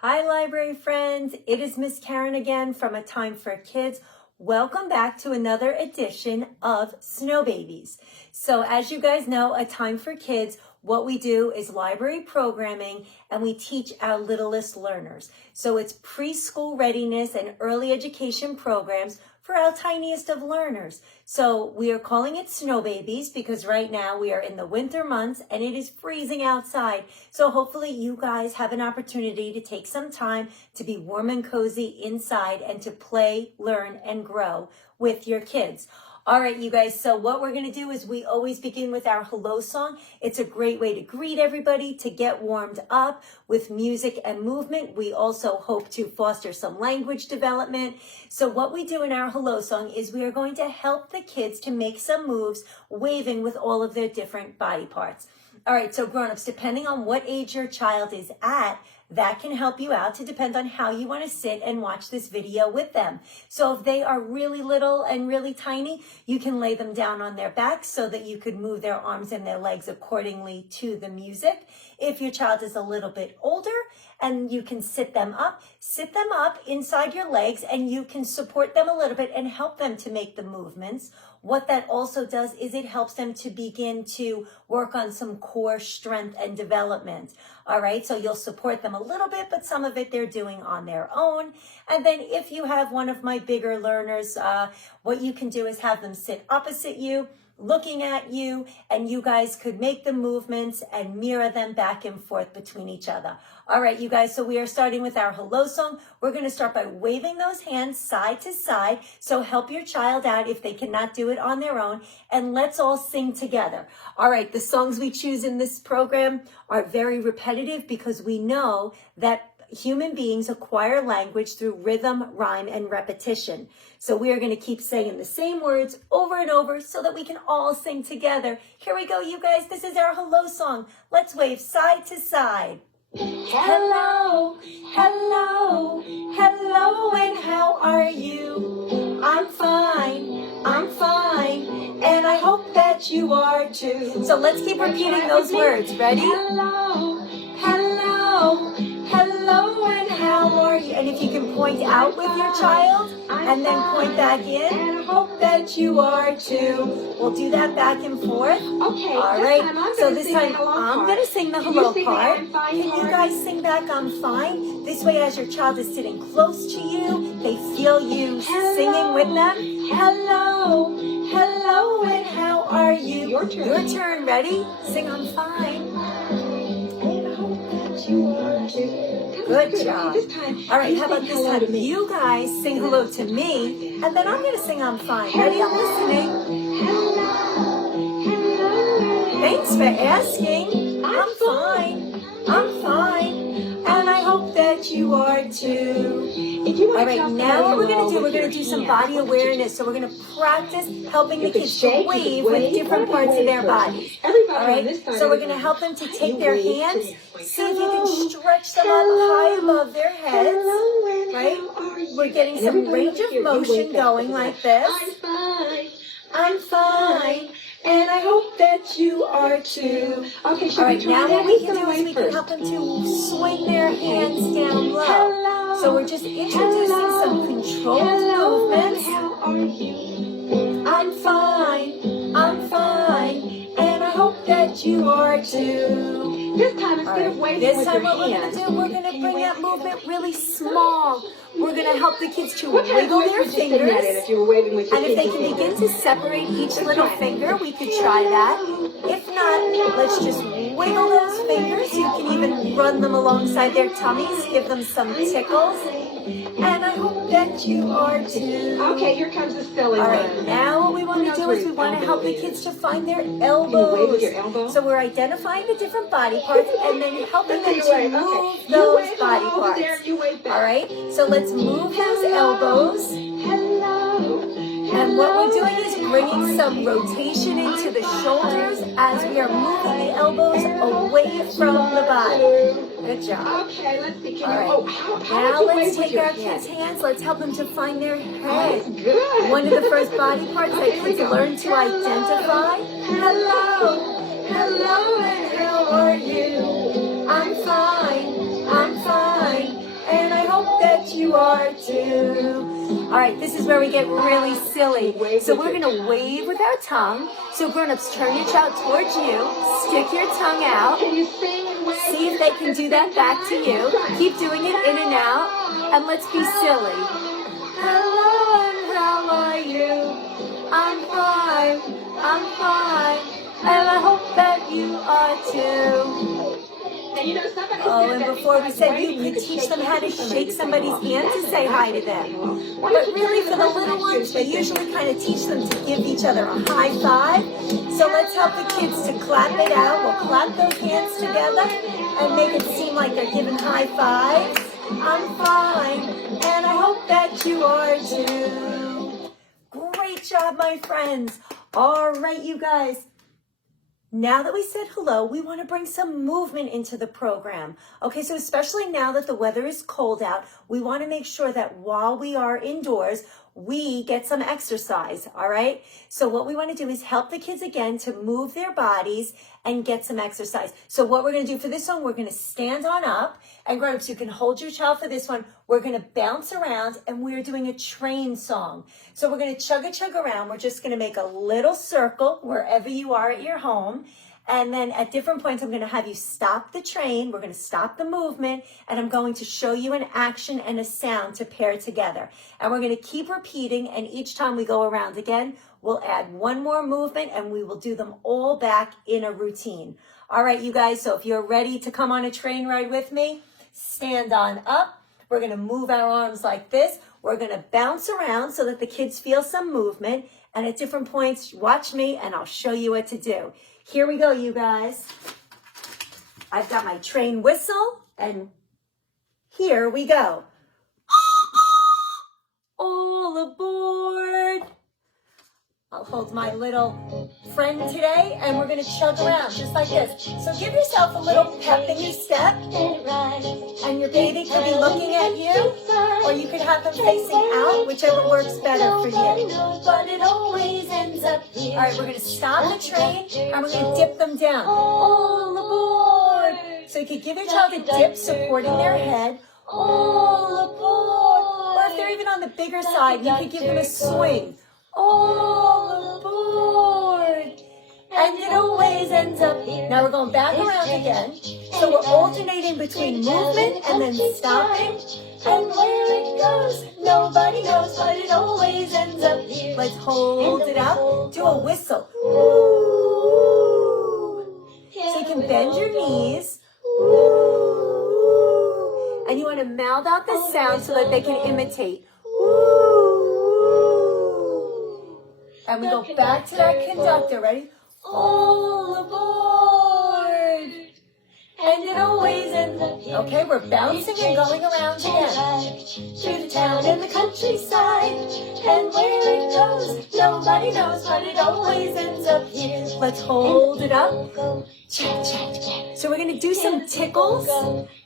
Hi, library friends. It is Miss Karen again from A Time for Kids. Welcome back to another edition of Snow Babies. So as you guys know, A Time for Kids, what we do is library programming and we teach our littlest learners. So it's preschool readiness and early education programs for our tiniest of learners. So we are calling it Snow Babies because right now we are in the winter months and it is freezing outside. So hopefully you guys have an opportunity to take some time to be warm and cozy inside and to play, learn, and grow with your kids. All right, you guys, so what we're going to do is we always begin with our hello song. It's a great way to greet everybody, to get warmed up with music and movement. We also hope to foster some language development. So what we do in our hello song is we are going to help the kids to make some moves, waving with all of their different body parts. All right, so grown-ups, depending on what age your child is at, that can help you out to depend on how you want to sit and watch this video with them. So if they are really little and really tiny, you can lay them down on their backs so that you could move their arms and their legs accordingly to the music. If your child is a little bit older, and you can sit them up inside your legs, and you can support them a little bit and help them to make the movements. What that also does is it helps them to begin to work on some core strength and development. All right, so you'll support them a little bit, but some of it they're doing on their own. And then if you have one of my bigger learners, what you can do is have them sit opposite you, looking at you, and you guys could make the movements and mirror them back and forth between each other. All right, you guys, so we are starting with our hello song. We're going to start by waving those hands side to side. So help your child out if they cannot do it on their own, and let's all sing together. All right, the songs we choose in this program are very repetitive because we know that human beings acquire language through rhythm, rhyme, and repetition. So we are going to keep saying the same words over and over so that we can all sing together. Here we go, you guys. This is our hello song. Let's wave side to side. Hello, hello, hello, and how are you? I'm fine, and I hope that you are too. So let's keep repeating those words. Ready? Hello, hello, hello, and how are you? And if you can point out with your child and then point back in, and I hope that you are too. We'll do that back and forth. Okay. All right. So this time I'm going to sing the hello part. Can you guys sing back I'm fine? This way, as your child is sitting close to you, they feel you singing with them. Hello, hello, and how are you? Your turn. Your turn. Ready? Sing I'm fine. Good job. All right, how about this time? You guys sing hello to me, and then I'm going to sing I'm fine. Ready? I'm listening. Thanks for asking. I'm fine, and I hope that you are too. All right, now what we're going to do some body awareness. So we're going to practice helping the kids to wave with different parts of their bodies. All right, so we're going to help them to take their hands. See if you can stretch them up high above their heads, right? We're getting some range of motion going like this. I'm fine, and I hope that you are too. Okay, all right, now what we can do is we can help them to swing their hands down low. So we're just introducing some controlled movements. How are you? I'm fine, and I hope that you are too. This time, instead of waving with your hands, we're going to bring that movement really small. We're going to help the kids to wiggle their fingers. And if they can begin to separate each little finger, we could try that. If not, let's just wiggle those fingers. You can even run them alongside their tummies, give them some tickles. And I hope that you are too. Okay, here comes the silly one. All right, now what we want to do is we want to help the kids to find their elbows. Can you wave with your elbow? So we're identifying the different body parts and then helping them to move those body parts. All right, so let's move those elbows. Hello. And what we're doing is bringing some rotation into the shoulders as we are moving the elbows away from the body. Good job. Okay, let's see. All right. Now let's take our kids' hands. Let's help them to find their head. Good. One of the first body parts that kids learn to identify. Hello. Hello, and how are you? I'm fine. are too. All right, this is where we get really silly. So we're going to wave with our tongue. So grown-ups, turn your child towards you. Stick your tongue out. See if they can do that back to you. Keep doing it in and out. And let's be silly. Hello, and how are you? I'm fine. And I hope that you are too. Oh, and before we said you could teach them how to shake somebody's hand to say hi to them. But really for the little ones, we usually kind of teach them to give each other a high five. So let's help the kids to clap it out. We'll clap those hands together and make it seem like they're giving high fives. I'm fine, and I hope that you are too. Great job, my friends. All right, you guys. Now that we said hello, we want to bring some movement into the program. Okay, so especially now that the weather is cold out, we want to make sure that while we are indoors, we get some exercise, all right? So what we want to do is help the kids again to move their bodies and get some exercise. So what we're going to do for this one, we're going to stand on up. And grown-ups, you can hold your child for this one. We're going to bounce around, and we're doing a train song. So we're going to chug around. We're just going to make a little circle wherever you are at your home. And then at different points, I'm going to have you stop the train. We're going to stop the movement, and I'm going to show you an action and a sound to pair together. And we're going to keep repeating, and each time we go around again, we'll add one more movement, and we will do them all back in a routine. All right, you guys, so if you're ready to come on a train ride with me, stand on up. We're going to move our arms like this. We're going to bounce around so that the kids feel some movement. And at different points, watch me, and I'll show you what to do. Here we go, you guys. I've got my train whistle, and here we go. All aboard. I'll hold my little friend today, and we're going to chug around just like this. So give yourself a little pep in your step, and your baby could be looking at you, or you could have them facing out, whichever works better for you. But it always ends up here. All right, we're going to stop the train, and we're going to dip them down. All aboard. So you could give your child a dip supporting their head. All aboard. Or if they're even on the bigger side, you could give them a swing. All aboard. And it always ends up here. Now we're going back around again. So we're alternating between movement and then stopping. And where it goes, nobody knows, but it always ends up here. Let's hold it up. Do a whistle. Ooh. So you can bend your knees. Ooh. And you want to mouth out the sound so that they can imitate. Ooh. And we go back to that conductor. Ready? All aboard. And it always ends up here. Okay, we're bouncing and going around again. Through the town and the countryside. And where it goes, nobody knows, but it always ends up here. Let's hold it up. So we're going to do some tickles.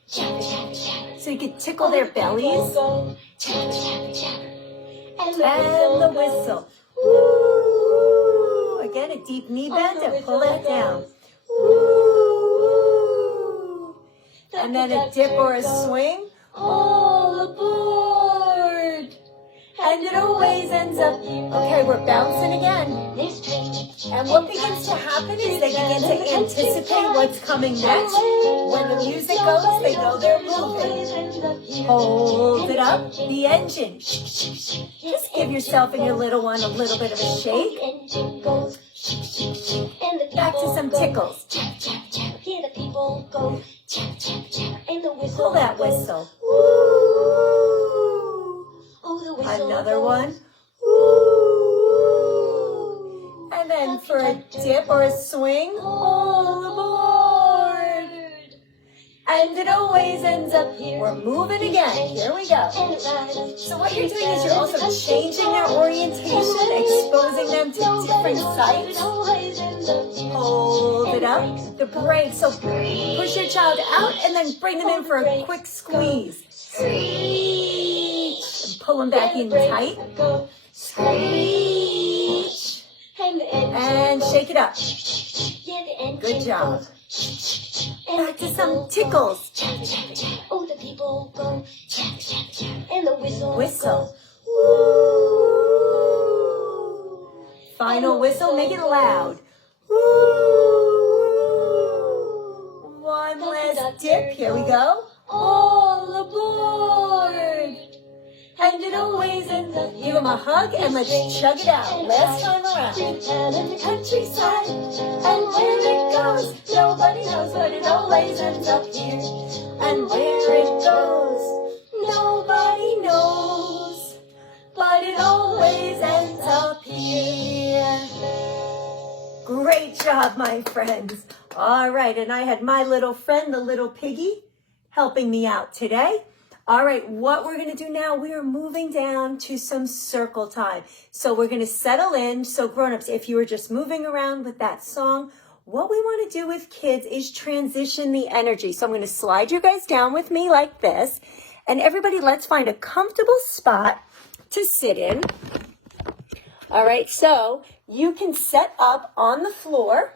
So you can tickle their bellies. And the whistle. Woo! Again, a deep knee bend and pull that down. Woo! And then a dip or a swing. All aboard. And it always ends up. Okay, we're bouncing again. And what begins to happen is they begin to anticipate what's coming next. When the music goes, they know they're moving. Hold it up. The engine. Just give yourself and your little one a little bit of a shake. Back to some tickles. Pull that whistle. Another one. And then for a dip or a swing, all aboard. And it always ends up here. We're moving again. Here we go. So what you're doing is you're also changing their orientation, exposing them to different sights. Hold it up. The break. So push your child out and then bring them in for a quick squeeze. Screech. And pull them back in tight. Screech. And shake it up. Good job. Back to some tickles. and the whistle Whistle. goes, woo. Final whistle, make it loud. Woo. One last dip. Here we go. All aboard. And it always ends up. Give him a hug and let's chug it out. Last time around. Down in the countryside, And where it goes, nobody knows, but it always ends up here. And where it goes, nobody knows, but it always ends up here. Great job, my friends. All right, and I had my little friend, the little piggy, helping me out today. All right, what we're going to do now, we are moving down to some circle time. So we're going to settle in. So grown-ups, if you were just moving around with that song, what we want to do with kids is transition the energy. So I'm going to slide you guys down with me like this. And everybody, let's find a comfortable spot to sit in. All right, so you can set up on the floor.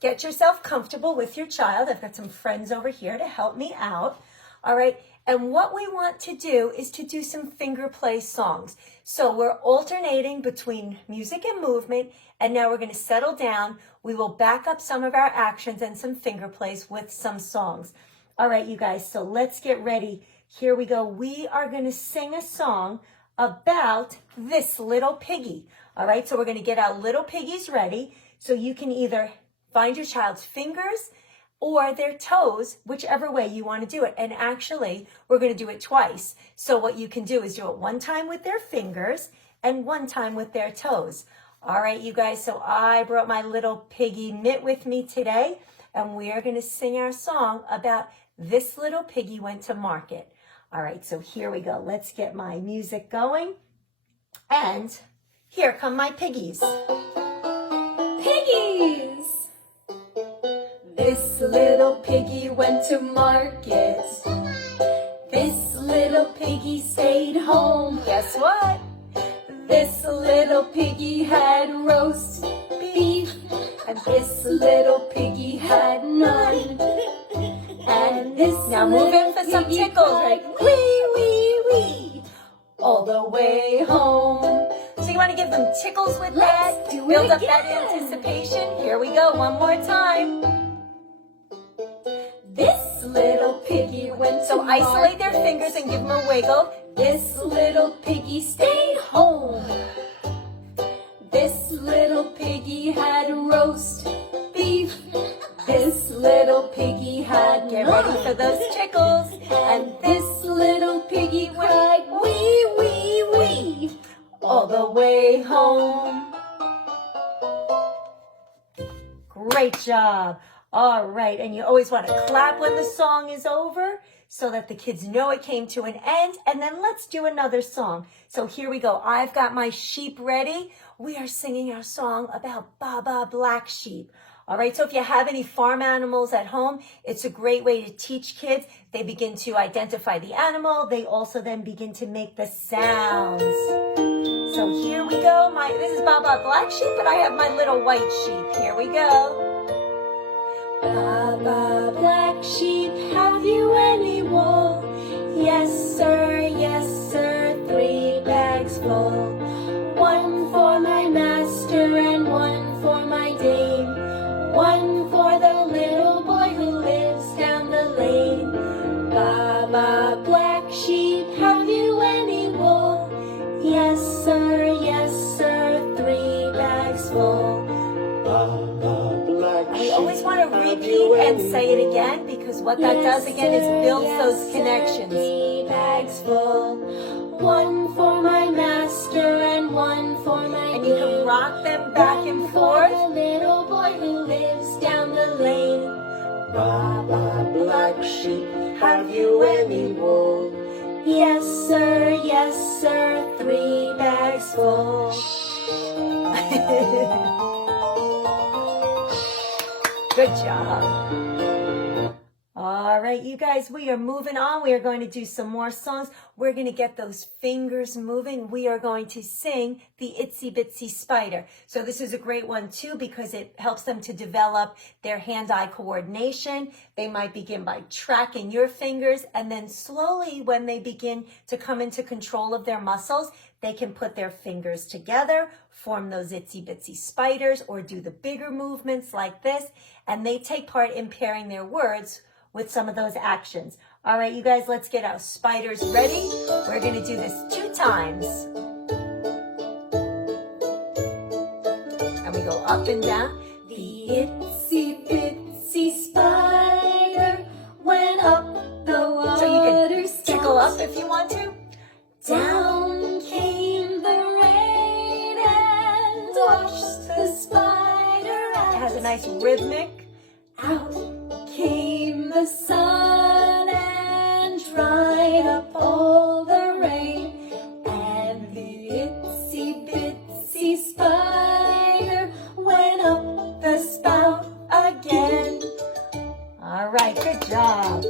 Get yourself comfortable with your child. I've got some friends over here to help me out. All right, and what we want to do is to do some finger play songs. So we're alternating between music and movement, and now we're going to settle down. We will back up some of our actions and some finger plays with some songs. All right, you guys, so let's get ready. Here we go. We are going to sing a song about this little piggy. All right, so we're going to get our little piggies ready. So you can either find your child's fingers or their toes, whichever way you want to do it. And actually, we're going to do it twice. So what you can do is do it one time with their fingers and one time with their toes. All right, you guys, so I brought my little piggy Mitt with me today, and we are going to sing our song about this little piggy went to market. All right, so here we go. Let's get my music going. And here come my piggies. Piggies! This little piggy went to market. This little piggy stayed home. Guess what? This little piggy had roast beef, and this little piggy had none. And this now move in for some tickles, right? Wee, wee, wee, all the way home. So you want to give them tickles with that? Build up that anticipation. Here we go, one more time. This little piggy went to market. Isolate their fingers and give them a wiggle. This little piggy stayed home. This little piggy had roast beef. This little piggy had, get ready for those tickles. And this little piggy cried, wee, wee, wee, all the way home. Great job. All right, and you always want to clap when the song is over so that the kids know it came to an end. And then let's do another song. So here we go. I've got my sheep ready. We are singing our song about Baba Black Sheep. All right, so if you have any farm animals at home, it's a great way to teach kids. They begin to identify the animal. They also then begin to make the sounds. So here we go. This is Baba Black Sheep, but I have my little white sheep. Here we go. Baba Black Sheep, have you any wool? Yes, sir, 3 bags full. 1 for my master and 1 for my dame. 1 for the little boy who lives down the lane. Baba Black Sheep, have you any wool? Yes, sir, 3 bags full. We always want to repeat and say it again, because what that does again is builds those connections. 3 bags full. 1 for my master and 1 for my And you can rock them back and forth. The little boy who lives down the lane. Baba Black Sheep, have you any wool? Yes, sir, 3 bags full. Good job. All right, you guys, we are moving on. We are going to do some more songs. We're going to get those fingers moving. We are going to sing the Itsy Bitsy Spider. So this is a great one too because it helps them to develop their hand-eye coordination. They might begin by tracking your fingers, and then slowly when they begin to come into control of their muscles, they can put their fingers together, form those itsy bitsy spiders, or do the bigger movements like this, and they take part in pairing their words with some of those actions. All right, you guys, let's get our spiders ready. We're gonna do this 2 times. And we go up and down. The itsy bitsy spider went up the water. So you can tickle up if you want to. Down came the rain and washed the spider out. It has a nice rhythmic. Out came the sun and dried up all the rain, and the itsy bitsy spider went up the spout again. All right, good job.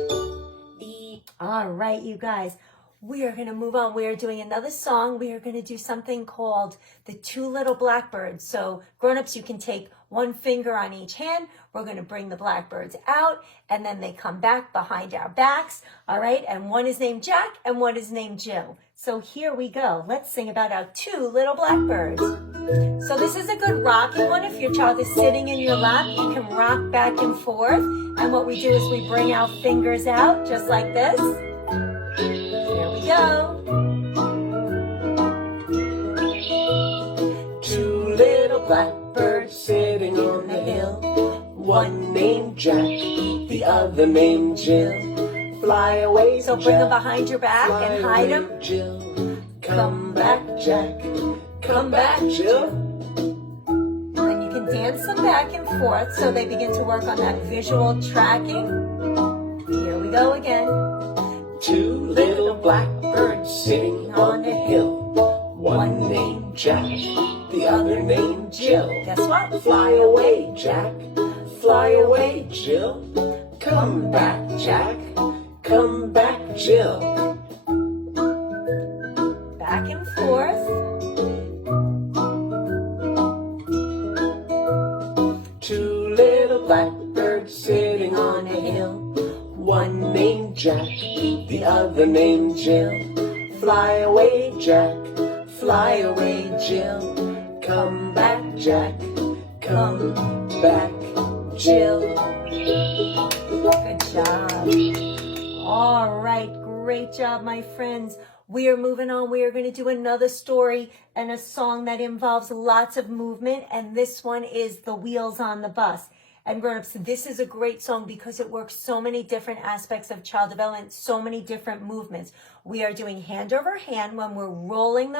All right, you guys, we are going to move on. We are doing another song. We are going to do something called the 2 Little Blackbirds. So grown-ups, you can take 1 finger on each hand. We're going to bring the blackbirds out, and then they come back behind our backs. All right, and one is named Jack and one is named Jill. So here we go. Let's sing about our 2 little blackbirds. So this is a good rocking one. If your child is sitting in your lap, you can rock back and forth. And what we do is we bring our fingers out just like this. Here we go. 2 little blackbirds sitting on the hill. One named Jack, the other named Jill. Fly away, So bring them behind your back fly and hide away, them. Jill. Come back, Jack. Come back, Jill. And then you can dance them back and forth so they begin to work on that visual tracking. Here we go again. 2 little blackbirds sitting on a hill. One named Jack, the other named Jill. Guess what? Fly away, Jack. Fly away, Jill. Come back, Jack. Come back, Jill. Back and forth. 2 little blackbirds sitting on a hill. One named Jack, the other named Jill. Fly away, Jack. Fly away, Jill. Come back, Jack. Come back, Jill. Good job. All right, great job, my friends. We are moving on. We are going to do another story and a song that involves lots of movement, and this one is The Wheels on the Bus. And grown-ups, this is a great song because it works so many different aspects of child development, so many different movements. We are doing hand over hand when we're rolling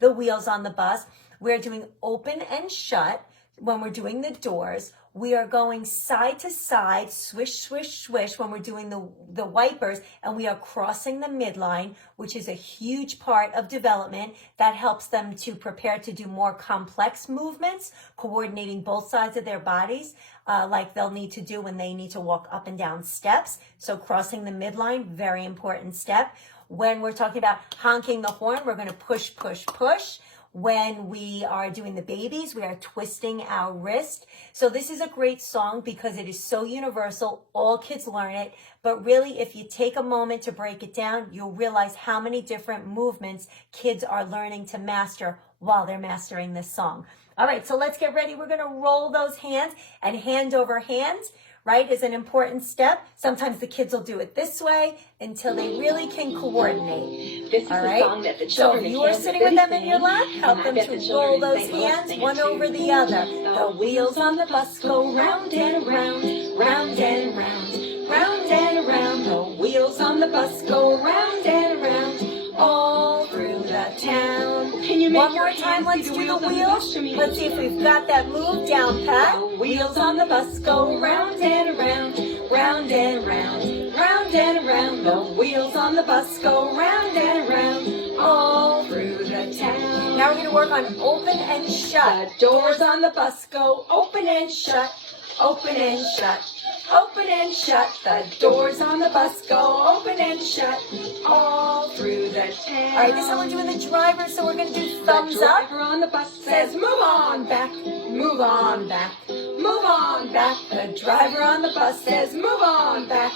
the wheels on the bus. We're doing open and shut when we're doing the doors. We are going side to side, swish, swish, swish when we're doing the wipers, and we are crossing the midline, which is a huge part of development that helps them to prepare to do more complex movements, coordinating both sides of their bodies, like they'll need to do when they need to walk up and down steps. So crossing the midline, very important step. When we're talking about honking the horn, we're going to push, push, push. When we are doing the babies, we are twisting our wrist. So this is a great song because it is so universal. All kids learn it. But really, if you take a moment to break it down, you'll realize how many different movements kids are learning to master while they're mastering this song. All right, so let's get ready. We're going to roll those hands, and hand over hands, right, is an important step. Sometimes the kids will do it this way until they really can coordinate. This is All a right? song that the So children if you in are Kansas sitting with City them in your sing, lap, help and them I bet the to roll children those sing along hands singing one too. over the other. The wheels on the bus go round and round, round and round, round and round. The wheels on the bus go round and round, all through the town. Can you make One your more time, hands let's be the do the wheels on the bus wheels. for me? Let's see if we've got that move down, Pat. The Wheels on the bus go round and round, round and round, round and round. The wheels on the bus go round and round, all through the town. Now we're going to work on open and shut. The doors on the bus go open and shut. open and shut. Open and shut, the doors on the bus go open and shut all through the town. All right, this time we're doing the driver, so we're going to do thumbs up. The driver on the bus Says move on back, move on back, move on back. The driver on the bus says move on back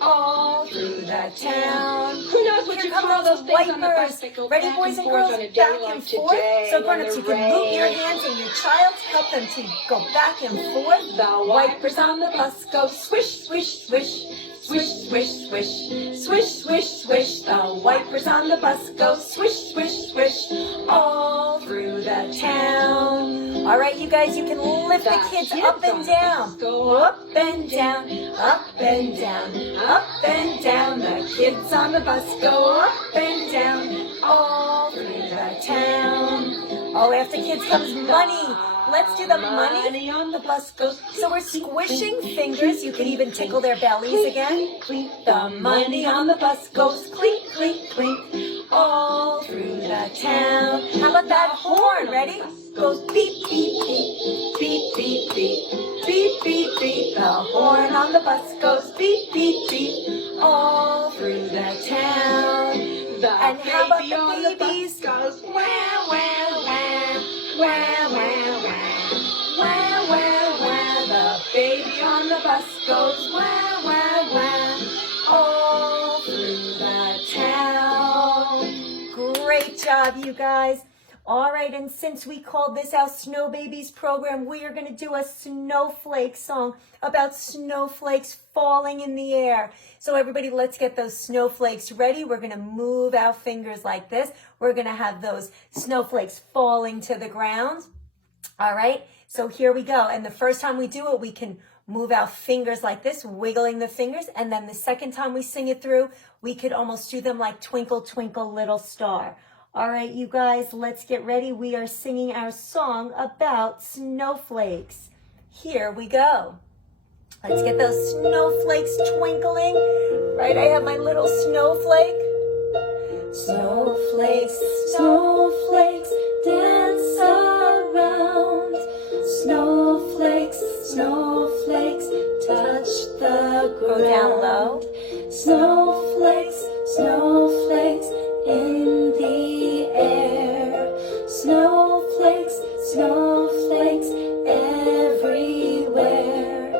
all through the town. Who knows what Here you come call those those things on the bus wipers. that go Ready, back boys and and forth girls, on a day back like and forth. today So in grown-ups, the you can move your rain. hands and your child help them to go back and forth. The Wipers on the bus go swish, swish, swish, swish, swish, swish, swish, swish, swish. The wipers on the bus go swish, swish, swish, all through the town. All right, you guys, you can lift the kids up and down. Go up and down, up and down, up and down. The kids on the bus go up and down, all through the town. Oh, after kids comes money. Let's do the money on the bus goes. So we're squishing fingers. You can even tickle their bellies again. The money on the bus goes clink, clink, clink, all through the town. How about that horn? Ready? Goes beep, beep, beep, beep, beep, beep, beep, beep, beep. The horn on the bus goes beep, beep, beep, all through the town. And how about the babies? Goes Wah, wah, wah, wah, wah, wah. Wah, wah, wah, the baby on the bus goes wah, wah, wah, all through the town. Great job, you guys. All right, and since we called this our Snow Babies program, we are going to do a snowflake song about snowflakes falling in the air. So everybody, let's get those snowflakes ready. We're going to move our fingers like this. We're going to have those snowflakes falling to the ground. All right, so here we go. And the first time we do it, we can move our fingers like this, wiggling the fingers. And then the second time we sing it through, we could almost do them like Twinkle, Twinkle, Little Star. All right, you guys, let's get ready. We are singing our song about snowflakes. Here we go. Let's get those snowflakes twinkling. Right, I have my little snowflake. Snowflakes, snowflakes, dance around. Snowflakes, snowflakes, touch the ground. Go down low. Snowflakes, snowflakes, in the air. Snowflakes, snowflakes, everywhere.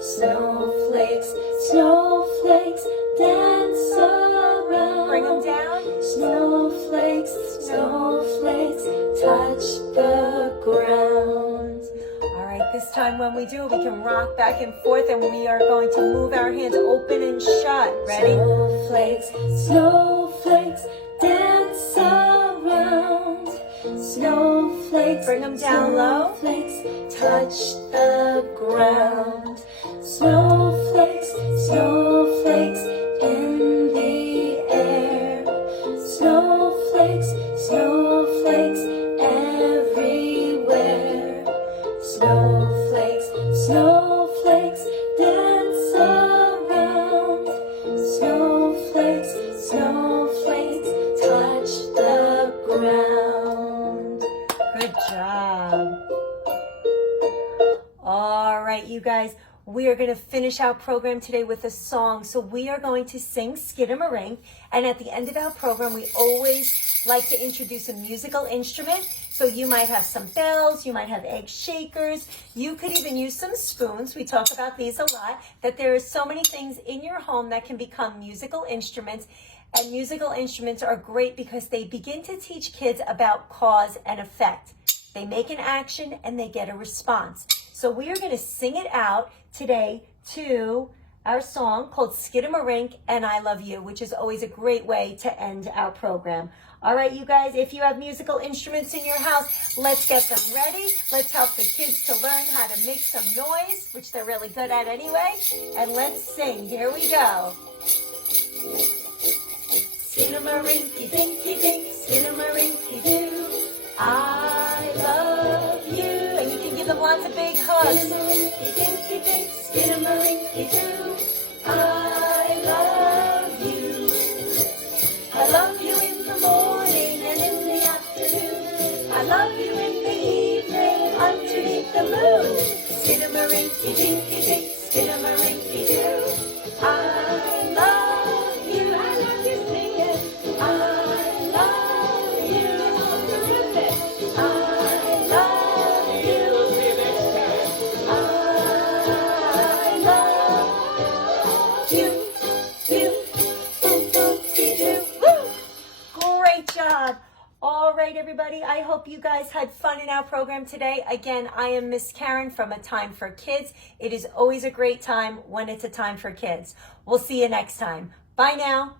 Snowflakes, snowflakes, dance around. Bring them down. Snowflakes, snowflakes, touch the ground. All right, this time when we do it, we can rock back and forth, and we are going to move our hands open and shut. Ready? Snowflakes, snowflakes, dance around. Snowflakes, bring them down low. Snowflakes, touch the ground. Snowflakes, snowflakes, in the air. Snowflakes, snowflakes, everywhere. Snowflakes, snowflakes, dance around. Snowflakes, snowflakes, touch the ground. Good job. All right, you guys, we are going to finish our program today with a song. So we are going to sing Skidamarink. And at the end of our program, we always like to introduce a musical instrument. So you might have some bells, you might have egg shakers, you could even use some spoons. We talk about these a lot, that there are so many things in your home that can become musical instruments. And musical instruments are great because they begin to teach kids about cause and effect. They make an action and they get a response. So we are going to sing it out today to our song called Skidamarink and I Love You, which is always a great way to end our program. All right, you guys, if you have musical instruments in your house, let's get them ready. Let's help the kids to learn how to make some noise, which they're really good at anyway. And let's sing. Here we go. Skidamarinky dinky dink, skidamarinky doo. I love you. And you can give them lots of big hugs. Skidamarinky dinky dink, skidamarinky doo. I love you. I love you in the morning and in the afternoon. I love you in the evening underneath the moon. Skidamarinky dinky dink, skidamarinky doo. I love you. I love you, sing it. I love you. Terrific. I love you. See you next time. I love you. You. Boo-boo-dee-doo. Woo! Great job. All right, everybody. I hope you guys had fun in our program today. Again, I am Miss Karen from A Time for Kids. It is always a great time when it's a time for kids. We'll see you next time. Bye now.